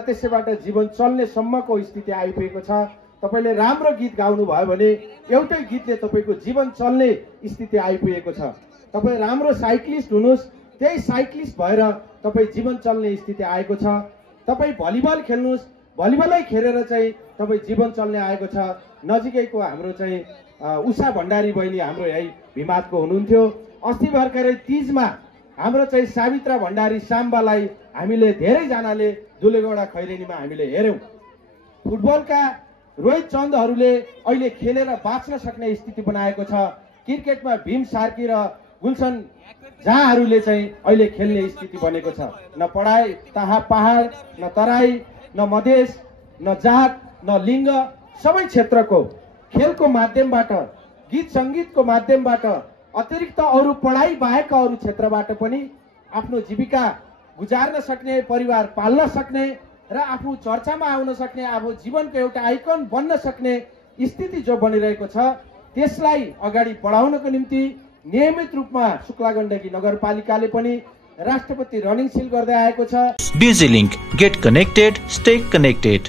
त्यसैबाट जीवन चल्ने सम्मको स्थिति आइपुगेको छ। तपाईले राम्रो गीत गाउनु भयो भने एउटै गीतले तपाईको जीवन चल्ने स्थिति आइपुगेको छ। तपाई राम्रो साइक्लिस्ट हुनुस्, त्यही साइक्लिस्ट भएर तपाई जीवन चल्ने स्थिति आएको छ। तपाई भलिबल खेल्नुस्, भलिबलै खेलेर चाहिँ तपाई जीवन चल्ने आएको छ। नजिकैको हाम्रो चाहिँ उषा भण्डारी बहिनी हाम्रो यही भिमादको हुनुहुन्थ्यो। अस्ति भर्खरै तीजमा हाम्रो चाहिँ सावित्रा भण्डारी साम्बालाई हामीले धेरैजनाले दुलेगौडा खैरेनीमा हामीले हेर्यौं। फुटबलका रोहित चन्दहरूले अहिले खेलेर बाँच्न सक्ने स्थिति बनाएको छ। क्रिकेटमा भीम सार्की र गुलसन झाहरूले चाहिँ अहिले खेल्ने स्थिति बनेको छ। न पढाइ तहा पहाड, न तराई, न मधेस, न जात, न लिङ्ग, सबै क्षेत्रको खेलको माध्यमबाट, गीत सङ्गीतको माध्यमबाट, अतिरिक्त अरू पढाइ बाहेकका अरू क्षेत्रबाट पनि आफ्नो जीविका गुजार्न सक्ने, परिवार पाल्न सक्ने र आफू चर्चामा आउन सक्ने, आफू जीवनको एउटा आइकन बन्न सक्ने स्थिति जो बनिरहेको छ, त्यसलाई अगाडि बढाउनको निम्ति नियमित रूपमा शुक्लागण्डकी नगरपालिकाले पनि राष्ट्रपति रनिङ सिल गर्दै आएको छ। Digilink, get connected, stay connected.